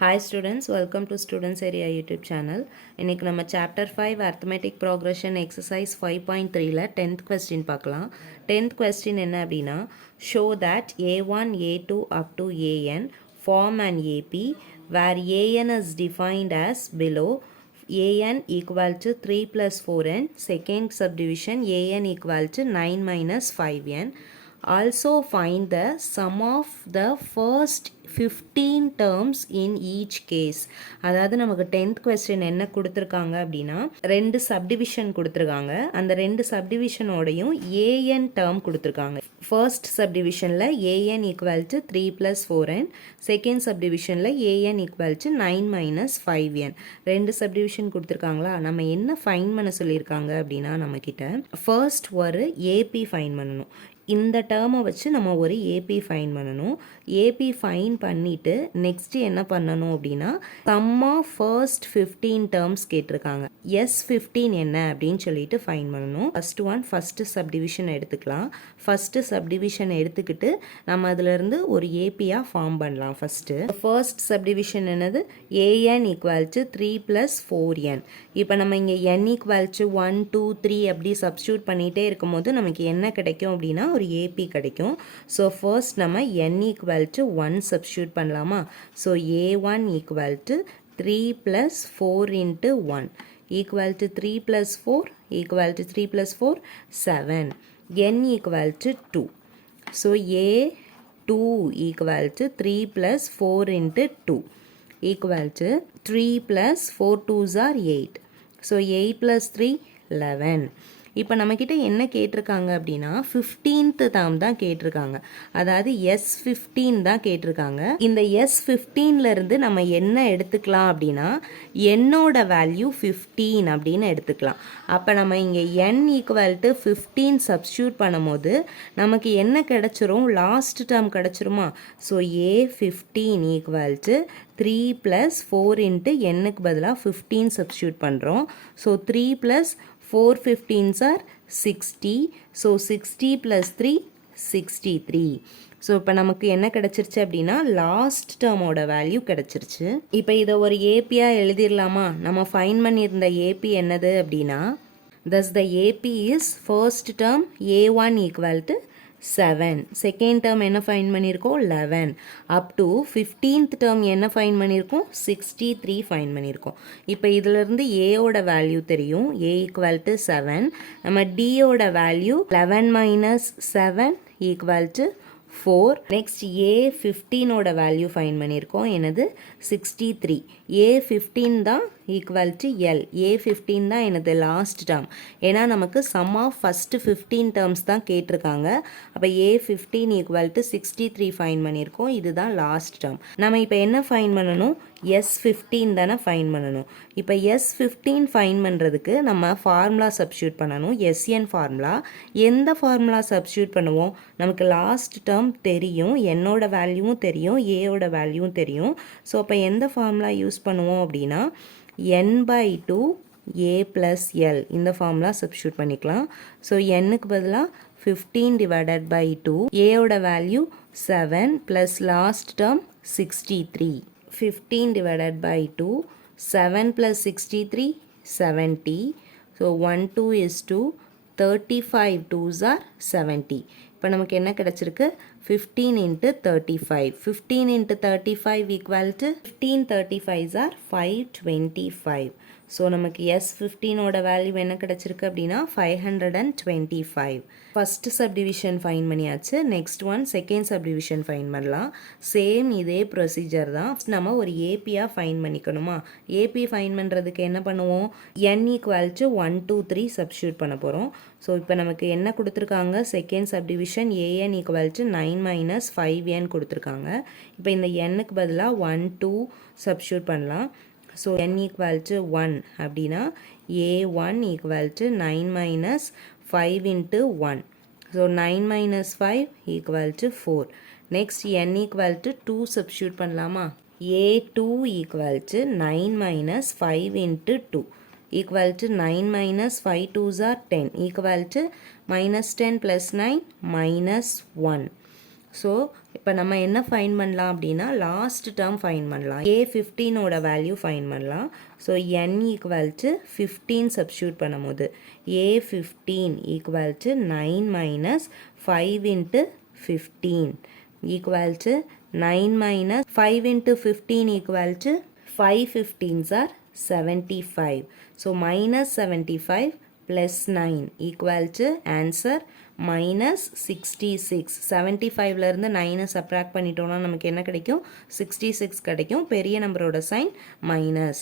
Hi students, welcome to Students Area YouTube channel. இன்னைக்கு நம்ம chapter 5 arithmetic progression exercise 5.3ல 10th question பார்க்கலாம். 10th question என்ன அப்படின்னா, show that a1 a2 up to an form an AP where an is defined as below. an equal to 3 plus 4n, second subdivision an equal to 9 minus 5n. Also find the sum of the first 15 terms in each case. அதாவது நமக்கு 10th question என்ன கொடுத்துருக்காங்க அப்படின்னா, ரெண்டு subdivision கொடுத்துருக்காங்க. அந்த ரெண்டு சப்டிவிஷனோடையும் an டேர்ம் கொடுத்துருக்காங்க. ஃபர்ஸ்ட் சப்டிவிஷனில் an equal to 3 plus 4n, second சப்டிவிஷனில் an equal to 9 minus 5n. ரெண்டு சப்டிவிஷன் கொடுத்துருக்காங்களா, நம்ம என்ன ஃபைன் பண்ண சொல்லியிருக்காங்க அப்படின்னா, நம்மக்கிட்ட ஃபர்ஸ்ட் ஒரு ஏபி ஃபைன் பண்ணணும். இந்த டேர்மை வச்சு நம்ம ஒரு ஏபி ஃபைன் பண்ணணும். ஏபி ஃபைன் பண்ணிவிட்டு நெக்ஸ்ட்டு என்ன பண்ணணும் அப்படின்னா, சம் ஆஃப் ஃபர்ஸ்ட் 15 டேர்ம்ஸ் கேட்டிருக்காங்க. S15 என்ன அப்படின்னு சொல்லிட்டு ஃபைன் பண்ணணும். ஃபஸ்ட்டு சப்டிவிஷன் எடுத்துக்கலாம். ஃபஸ்ட்டு சப்டிவிஷன் எடுத்துக்கிட்டு நம்ம அதிலிருந்து ஒரு ஏபியாக ஃபார்ம் பண்ணலாம். ஃபர்ஸ்ட் சப்டிவிஷன் என்னது, an equal to 3 plus 4n. இப்போ நம்ம இங்கே n ஈக்குவல் டு 1 2 3 அப்படி சப்ஸ்டியூட் பண்ணிகிட்டே இருக்கும்போது நமக்கு என்ன கிடைக்கும் அப்படின்னா ஒரு ஏபி கிடைக்கும். ஸோ ஃபர்ஸ்ட் நம்ம n ஈக்குவல் டு 1 சப்ஸ்டியூட் பண்ணலாமா. So a1 equal to 3 plus 4 into 1 equal to 3 plus 4 equal to 3 plus 4 7. n equal to 2. So a2 equal to 3 plus 4 into 2 equal to 3 plus 4 2s are 8. So 8 plus 3 11. இப்போ நம்மக்கிட்ட என்ன கேட்டிருக்காங்க அப்படின்னா 15th term தான் கேட்டிருக்காங்க. அதாவது S15 தான் கேட்டிருக்காங்க. இந்த S15லேருந்து நம்ம என்ன எடுத்துக்கலாம் அப்படின்னா, என்னோட வேல்யூ 15 அப்படின்னு எடுத்துக்கலாம். அப்போ நம்ம இங்கே n ஈக்குவல் டு 15 சப்ஸ்டியூட் பண்ணும்போது நமக்கு என்ன கிடச்சிரும், லாஸ்ட் டேர்ம் கிடச்சிருமா. So A15 equal to 3 plus 4 into என்னுக்கு பதிலாக 15 சப்ஸ்டியூட் பண்ணுறோம். So 3 plus 4 15s are 60. So 60 plus 3 63. So இப்போ நமக்கு என்ன கிடச்சிருச்சு அப்படின்னா லாஸ்ட் டேர்மோட வேல்யூ கிடச்சிருச்சு. இப்போ இதை ஒரு ஏபியாக எழுதிடலாமா. நம்ம ஃபைன் பண்ணியிருந்த ஏபி என்னது அப்படின்னா, thus the AP is first term a1 equal to 7, second term என்ன ஃபைன் பண்ணியிருக்கோம் 11, அப் டு 15th டேர்ம் என்ன ஃபைன் பண்ணியிருக்கோம் 63 ஃபைன் பண்ணியிருக்கோம். இப்போ இதிலிருந்து ஏயோட வேல்யூ தெரியும், a ஈக்குவல் டு 7. நம்ம டியோட value 11 minus 7 equal to 4. Next A15ஓட வேல்யூ ஃபைன் பண்ணியிருக்கோம், எனது 63. A15 தான் ஈக்குவல் டு L. A15 தான் எனது லாஸ்ட் டேர்ம். ஏன்னா நமக்கு சம் ஆஃப் ஃபஸ்ட்டு 15 டேர்ம்ஸ் தான் கேட்டிருக்காங்க. அப்போ A15 ஈக்குவல் டு 63 ஃபைன் பண்ணியிருக்கோம். இதுதான் லாஸ்ட் டேர்ம். நம்ம இப்போ என்ன ஃபைன் பண்ணணும், S15 தானே ஃபைன் பண்ணணும். இப்போ S15 ஃபைன் பண்ணுறதுக்கு நம்ம ஃபார்முலா சப்ஸ்டியூட் பண்ணணும், SN ஃபார்முலா. எந்த ஃபார்முலா சப்ஸ்டியூட் பண்ணுவோம், நமக்கு லாஸ்ட் டேர்ம் தெரியும், என்னோட வேல்யூவும் தெரியும், ஏயோட வேல்யூவும் தெரியும். ஸோ அப்போ எந்த ஃபார்முலா யூஸ் பண்ணுவோம் அப்படின்னா n/2 a ப்ளஸ் எல், இந்த ஃபார்முலா சப்ஸ்டியூட் பண்ணிக்கலாம். ஸோ என்னுக்கு பதிலாக 15 டிவைடட் பை 2, ஏயோட value 7 plus last term 63. 15 divided by 2, 7 plus 63, 70. So 1 2 is 2, 35 2s are 70. இப்போ நமக்கு என்ன கிடச்சிருக்கு, 15 into 35. 15 into 35 equal to 15 35s are 525. So நமக்கு S15ஓட வேல்யூ என்ன கிடச்சிருக்கு அப்படின்னா 525. ஃபஸ்ட்டு சப்டிவிஷன் ஃபைன் பண்ணியாச்சு. Next one second subdivision fine பண்ணலாம். சேம் இதே ப்ரொசீஜர் தான். நம்ம ஒரு ஏபியாக ஃபைன் பண்ணிக்கணுமா. ஏபி ஃபைன் பண்ணுறதுக்கு என்ன பண்ணுவோம், n ஈக்குவல் டு 1 2 3 சப்ஸ்டியூட் பண்ண போகிறோம். ஸோ இப்போ நமக்கு என்ன கொடுத்துருக்காங்க, second subdivision an equal to 9 minus 5n கொடுத்துருக்காங்க. இப்போ இந்த nக்கு பதிலாக 1 2 சப்ஸ்டியூட் பண்ணலாம். ஸோ n ஈக்குவல் டு 1 அப்படின்னா a1 equal to 9 minus 5 into 1. So 9 minus 5 equal to 4. Next n equal to 2 substitute பண்ணலாமா. a2 equal to 9 minus 5 into 2 equal to 9 minus 5 2s are 10 equal to minus 10 plus 9 minus 1. So இப்போ நம்ம என்ன fine பண்ணலாம் அப்படின்னா last term fine பண்ணலாம். A15ஓட value fine பண்ணலாம். So n equal to 15 substitute பண்ணும்போது A15 equal to 9 minus 5 into 15 equal to 9 minus 5 into 15 equal to 5 15s are 75. So minus 75 plus 9 equal to answer minus 66. 75ல இருந்து 9 subtract பண்ணிட்டோம்னா நமக்கு என்ன கிடைக்கும்? 66 கிடைக்கும். பெரிய நம்பரோட சைன் மைனஸ்.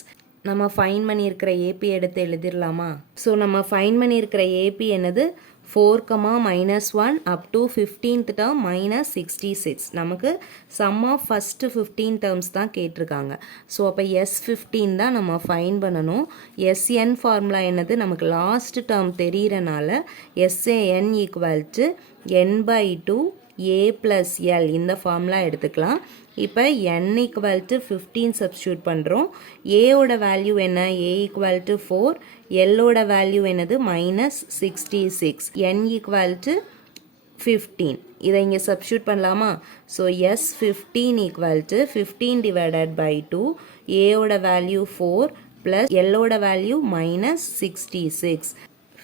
நம்ம ஃபைன் பண்ணியிருக்கிற ஏபி எடுத்து எழுதிடலாமா? ஸோ நம்ம ஃபைன் பண்ணியிருக்கிற ஏபி என்னது? 4, -1 up to 15th term minus 66. நமக்கு sum of first 15 terms தான் கேட்டிருக்காங்க. ஸோ அப்போ S15 தான் நம்ம ஃபைன் பண்ணணும். SN ஃபார்முலா என்னது? நமக்கு லாஸ்ட் டேர்ம் தெரிகிறனால SAN equal to n/2 A plus L இந்த ஃபார்முலா எடுத்துக்கலாம். இப்போ n equal to 15 சப்ஸ்டியூட் பண்ணுறோம். ஏவோட வேல்யூ என்ன? A equal to 4. Lோட வேல்யூ என்னது? -66. n equal to 15. இதை இங்கே சப்ஸ்டியூட் பண்ணலாமா? So S15 equal to 15 divided by 2. ஏவோட வேல்யூ 4 ப்ளஸ் Lோட value -66.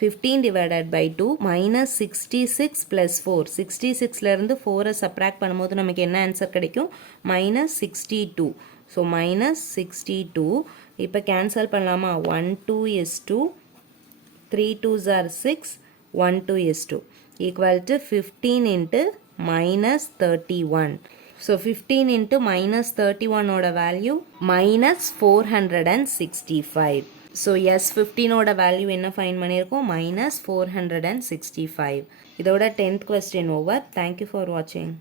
15 divided by 2 minus 66 plus 4. 66லேருந்து 4 subtract பண்ணும்போது நமக்கு என்ன ஆன்சர் கிடைக்கும்? -62. ஸோ -62. இப்போ கேன்சல் பண்ணலாமா? 1 2 is 2. 3 2s are 6. 1 2 is 2. Equal to 15 into -31. So 15 into -31 ஓட வேல்யூ -465. ஸோ S15ஓட வேல்யூ என்ன ஃபைன் பண்ணியிருக்கோம்? -465. இதோட 10th question over. Thank you for வாட்சிங்.